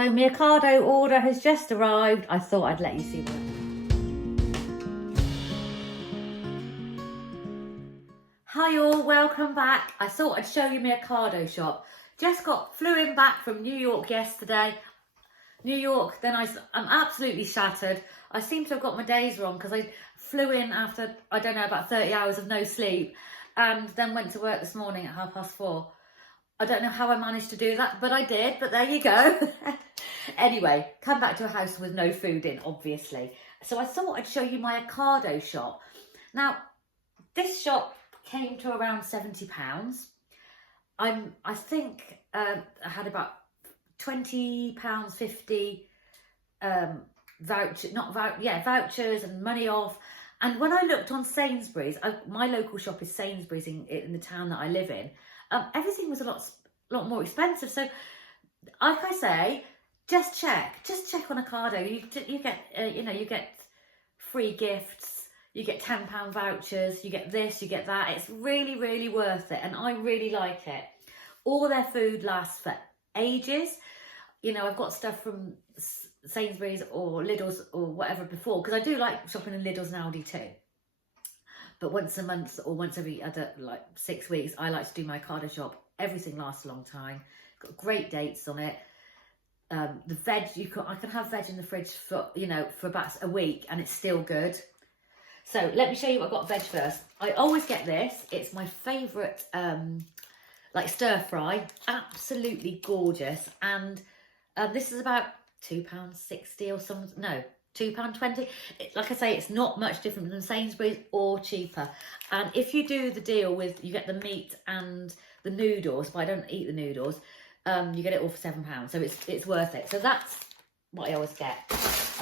So my Ocado order has just arrived. I thought I'd let you see what. Hi all, welcome back. I thought I'd show you my Ocado shop. Just flew in back from New York yesterday. New York, then I'm absolutely shattered. I seem to have got my days wrong because I flew in after, I don't know, about 30 hours of no sleep and then went to work this morning at 4:30. I don't know how I managed to do that, but I did, but there you go. Anyway, come back to a house with no food in, obviously. So I thought I'd show you my Ocado shop. Now, this shop came to around £70. I think I had about £20.50 vouchers and money off. And when I looked on Sainsbury's, my local shop is Sainsbury's in the town that I live in. Everything was a lot more expensive. So, like I say, just check on Ocado. You get you get free gifts. You get £10 vouchers. You get this. You get that. It's really, really worth it, and I really like it. All their food lasts for ages. You know, I've got stuff from Sainsbury's or Lidl's or whatever before, because I do like shopping in Lidl's and Aldi too. But once a month or once every other 6 weeks, I like to do my Ocado shop. Everything lasts a long time. Got great dates on it. The veg, I can have veg in the fridge for about a week and it's still good. So let me show you what I got veg first. I always get this. It's my favourite stir fry. Absolutely gorgeous. And this is about £2.60 or something. No, £2.20. Like I say, it's not much different than Sainsbury's or cheaper. And if you do the deal with, you get the meat and the noodles, but I don't eat the noodles, you get it all for £7. So it's worth it. So that's what I always get.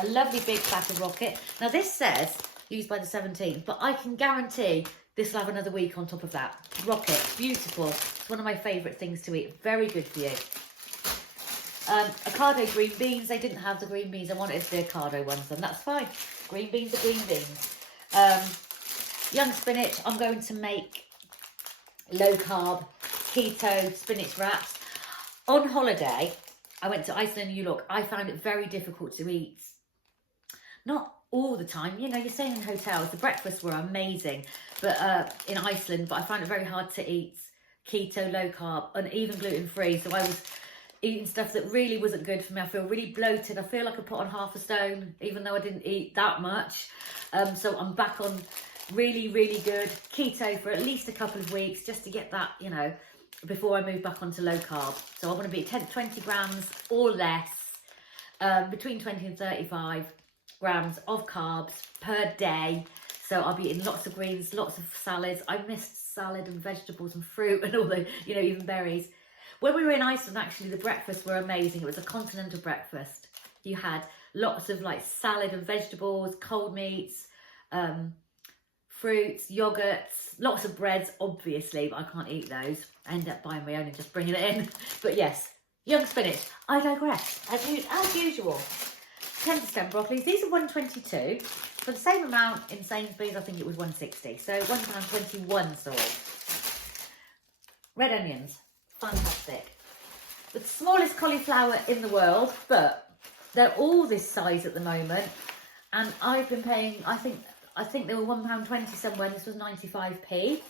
A lovely big pack of Rocket. Now this says used by the 17th, but I can guarantee this will have another week on top of that. Rocket, beautiful. It's one of my favourite things to eat. Very good for you. Ocado green beans. They didn't have the green beans. I wanted the Ocado ones, and that's fine. Green beans are green beans. Young spinach. I'm going to make low carb keto spinach wraps. On holiday, I went to Iceland and New York. I found it very difficult to eat. Not all the time, you know, you're staying in hotels. The breakfasts were amazing, but in Iceland, but I found it very hard to eat keto, low carb, and even gluten free. So I was eating stuff that really wasn't good for me. I feel really bloated. I feel like I put on half a stone, even though I didn't eat that much. So I'm back on really, really good keto for at least a couple of weeks, just to get that, you know, before I move back onto low carb. So I want to be 20 grams or less, between 20 and 35 grams of carbs per day. So I'll be eating lots of greens, lots of salads. I missed salad and vegetables and fruit and all the, you know, even berries. When we were in Iceland, actually, the breakfasts were amazing. It was a continental breakfast. You had lots of salad and vegetables, cold meats, fruits, yogurts, lots of breads, obviously, but I can't eat those. I end up buying my own and just bringing it in. But yes, young spinach. I digress, as usual. 10 stem broccoli. These are £1.22. For the same amount in Sainsbury's, I think it was £1.60. So £1.21 sold. Red onions. Fantastic. The smallest cauliflower in the world, but they're all this size at the moment. And I've been paying, I think they were £1.20 somewhere. This was 95p.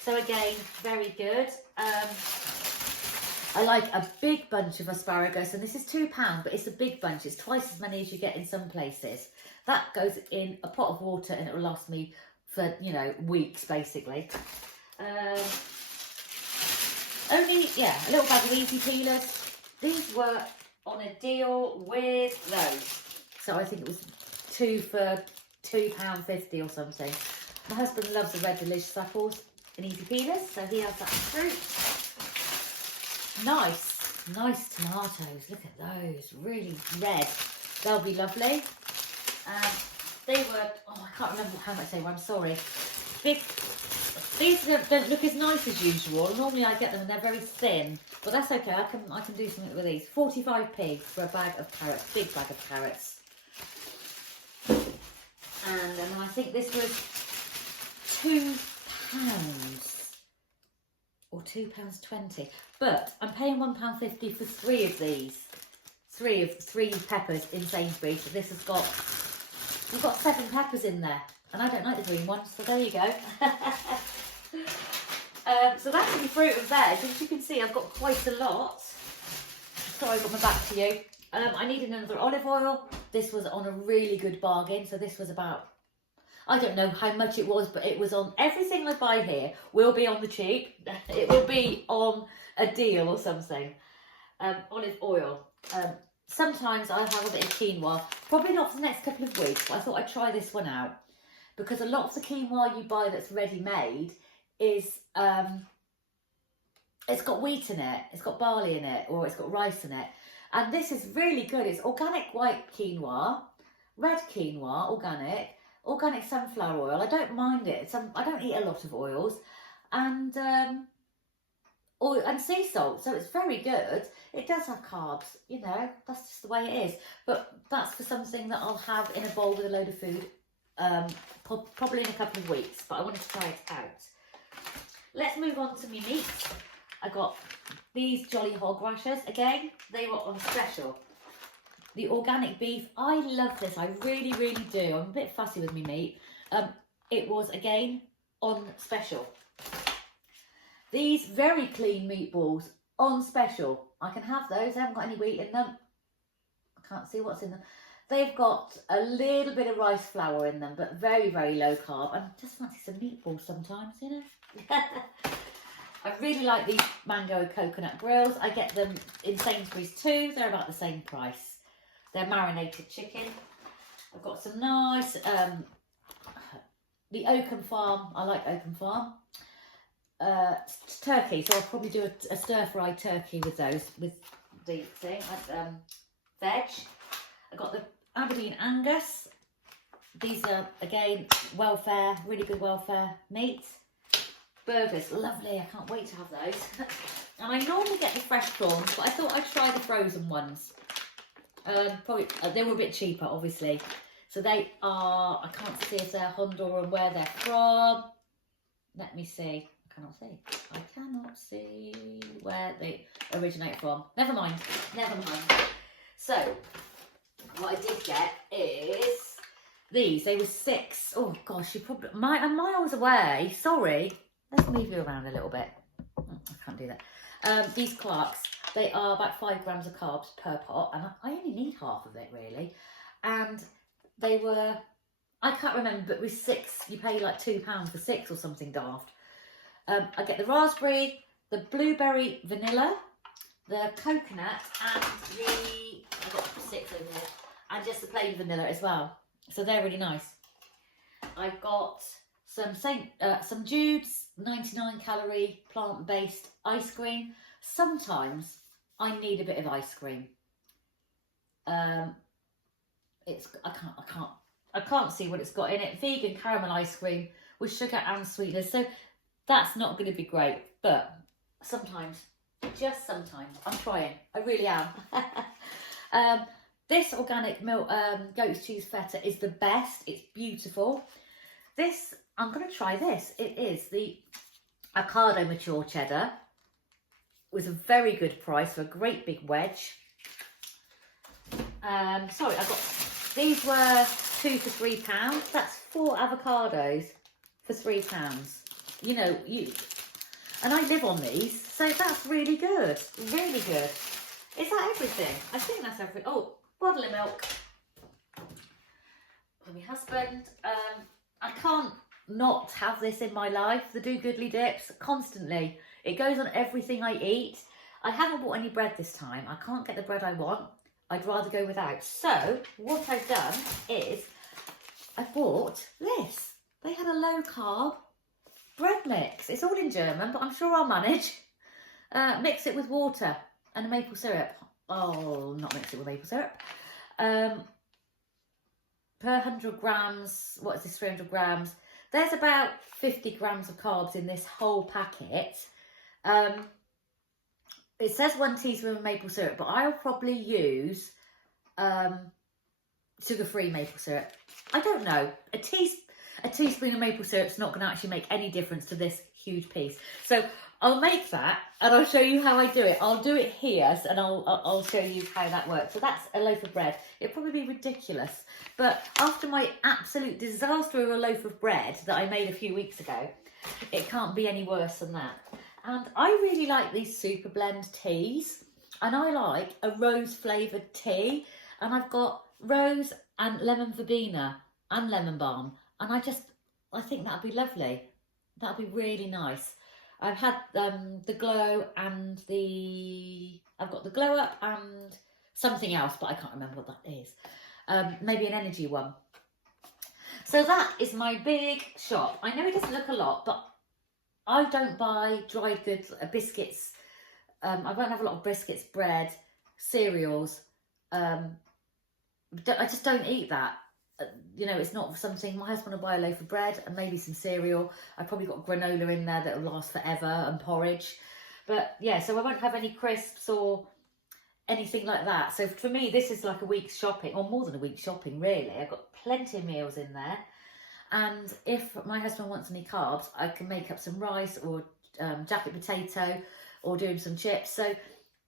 So again, very good. I like a big bunch of asparagus, and this is £2, but it's a big bunch. It's twice as many as you get in some places. That goes in a pot of water and it will last me for, you know, weeks basically. A little bag of easy peelers. These were on a deal with those. So I think it was 2 for £2.50 or something. My husband loves the red delicious apples and easy peelers, so he has that fruit. Nice tomatoes. Look at those, really red. They'll be lovely. They were, I can't remember how much they were, I'm sorry. Big. These don't look as nice as usual. Normally I get them and they're very thin, but that's okay. I can do something with these. 45p for a bag of carrots, big bag of carrots. And then I think this was £2 or £2.20, but I'm paying £1.50 for 3 of these. three peppers in Sainsbury's. This has got, we've got 7 peppers in there, and I don't like the green ones, so there you go. So that's some fruit and veg. As you can see, I've got quite a lot. Sorry, I've got my back to you. I needed another olive oil. This was on a really good bargain. So this was about, I don't know how much it was, but it was on, everything I buy here will be on the cheap. It will be on a deal or something. Olive oil. Sometimes I'll have a bit of quinoa. Probably not for the next couple of weeks, but I thought I'd try this one out. Because a lot of the quinoa you buy that's ready-made is, it's got wheat in it, it's got barley in it, or it's got rice in it. And this is really good. It's organic white quinoa, red quinoa, organic sunflower oil. I don't mind it. I don't eat a lot of oils. And oil and sea salt. So it's very good. It does have carbs, you know, that's just the way it is. But that's for something that I'll have in a bowl with a load of food, probably in a couple of weeks. But I wanted to try it out. Let's move on to my meat. I got these Jolly Hog rashers. Again, they were on special. The organic beef. I love this. I really, really do. I'm a bit fussy with my meat. It was, again, on special. These very clean meatballs on special. I can have those. I haven't got any wheat in them. I can't see what's in them. They've got a little bit of rice flour in them, but very, very low carb. I just fancy some meatballs sometimes, you know. I really like these mango coconut grills. I get them in Sainsbury's too. They're about the same price. They're marinated chicken. I've got some nice, the Oakham Farm. I like Oakham Farm. Turkey. So I'll probably do a stir-fried turkey with those, with the thing. Veg. I got the Aberdeen Angus. These are, again, welfare, really good welfare meat. Burgers, lovely. I can't wait to have those. And I normally get the fresh prawns, but I thought I'd try the frozen ones. Probably they were a bit cheaper, obviously. So they are, I can't see if they're Honduran and where they're from. Let me see. I cannot see where they originate from. Never mind. So, what I did get is these. They were 6. Oh gosh, you probably miles away. Sorry. Let's move you around a little bit. I can't do that. These Clarks, they are about 5 grams of carbs per pot, and I only need half of it really. And they were, I can't remember, but with 6, you pay like £2 for 6 or something daft. I get the raspberry, the blueberry vanilla, the coconut, and I've got 6 over here, and just the plain vanilla as well. So they're really nice. I've got some Jude's 99 calorie plant-based ice cream. Sometimes I need a bit of ice cream. I can't see what it's got in it. Vegan caramel ice cream with sugar and sweeteners. So that's not going to be great, but sometimes, just sometimes, I'm trying. I really am. This organic milk goat's cheese feta is the best. It's beautiful. This, I'm going to try this. It is the Ocado mature cheddar. It was a very good price for a great big wedge. Sorry, these were 2 for £3. That's 4 avocados for £3. You know, and I live on these, so that's really good. Really good. Is that everything? I think that's everything. Oh, bottle of milk for my husband. I can't not have this in my life. The Do Goodly dips, constantly. It goes on everything I eat. I haven't bought any bread this time. I can't get the bread I want. I'd rather go without. So what I've done is I bought this. They had a low carb bread mix. It's all in German, but I'm sure I'll manage. Mix it with water and a maple syrup. Oh, not mix it with maple syrup. Per 100 grams, what is this, 300 grams? There's about 50 grams of carbs in this whole packet. It says 1 teaspoon of maple syrup, but I'll probably use sugar-free maple syrup. I don't know. A teaspoon of maple syrup is not going to actually make any difference to this huge piece. So I'll make that and I'll show you how I do it. I'll do it here and I'll show you how that works. So that's a loaf of bread. It'd probably be ridiculous, but after my absolute disaster of a loaf of bread that I made a few weeks ago, it can't be any worse than that. And I really like these super blend teas, and I like a rose flavoured tea, and I've got rose and lemon verbena and lemon balm, and I think that'd be lovely. That'd be really nice. I've had the glow and I've got the glow up and something else, but I can't remember what that is. Maybe an energy one. So that is my big shop. I know it doesn't look a lot, but I don't buy dried goods, biscuits. I won't have a lot of biscuits, bread, cereals. I just don't eat that. You know, it's not something. My husband will buy a loaf of bread and maybe some cereal. I've probably got granola in there that will last forever, and porridge. But yeah, so I won't have any crisps or anything like that. So for me, this is like a week's shopping, or more than a week's shopping, really. I've got plenty of meals in there. And if my husband wants any carbs, I can make up some rice or jacket potato, or do him some chips. So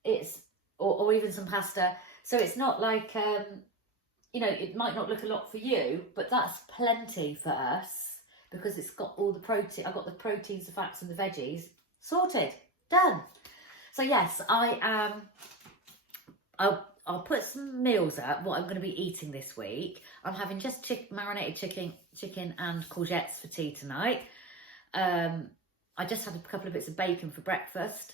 it's, or even some pasta. So it's not like, you know, it might not look a lot for you, but that's plenty for us because it's got all the protein. I've got the proteins, the fats and the veggies sorted, done. So yes, I'll put some meals up, what I'm going to be eating this week. I'm having just marinated chicken and courgettes for tea tonight. I just had a couple of bits of bacon for breakfast.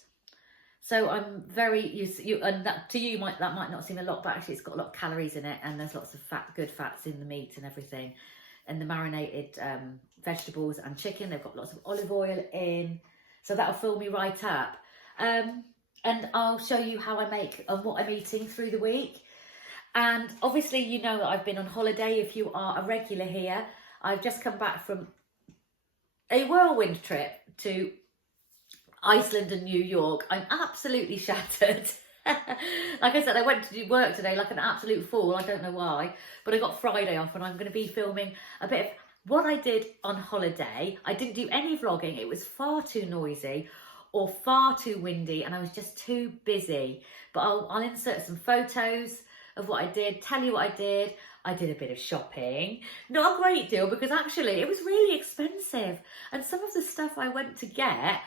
So I'm very used to, and that to you that might not seem a lot, but actually it's got a lot of calories in it, and there's lots of good fats in the meat and everything. And the marinated vegetables and chicken, they've got lots of olive oil in, so that'll fill me right up. And I'll show you how I make and what I'm eating through the week. And obviously, you know that I've been on holiday. If you are a regular here, I've just come back from a whirlwind trip to Iceland and New York. I'm absolutely shattered. Like I said, I went to do work today like an absolute fool. I don't know why, but I got Friday off and I'm going to be filming a bit of what I did on holiday. I didn't do any vlogging. It was far too noisy or far too windy, and I was just too busy. But I'll insert some photos of what I did, tell you what I did. I did a bit of shopping. Not a great deal, because actually it was really expensive. And some of the stuff I went to get,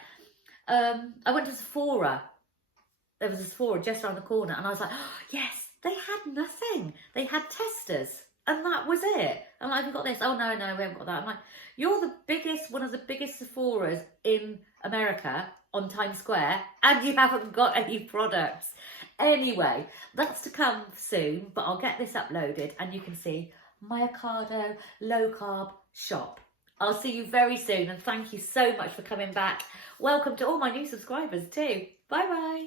I went to Sephora. There was a Sephora just around the corner, and I was like, oh, yes, they had nothing. They had testers, and that was it. I'm like, we've got this. Oh, no, we haven't got that. I'm like, you're the biggest, one of the biggest Sephoras in America on Times Square, and you haven't got any products. Anyway, that's to come soon, but I'll get this uploaded and you can see my Ocado low carb shop. I'll see you very soon, and thank you so much for coming back. Welcome to all my new subscribers too. Bye bye.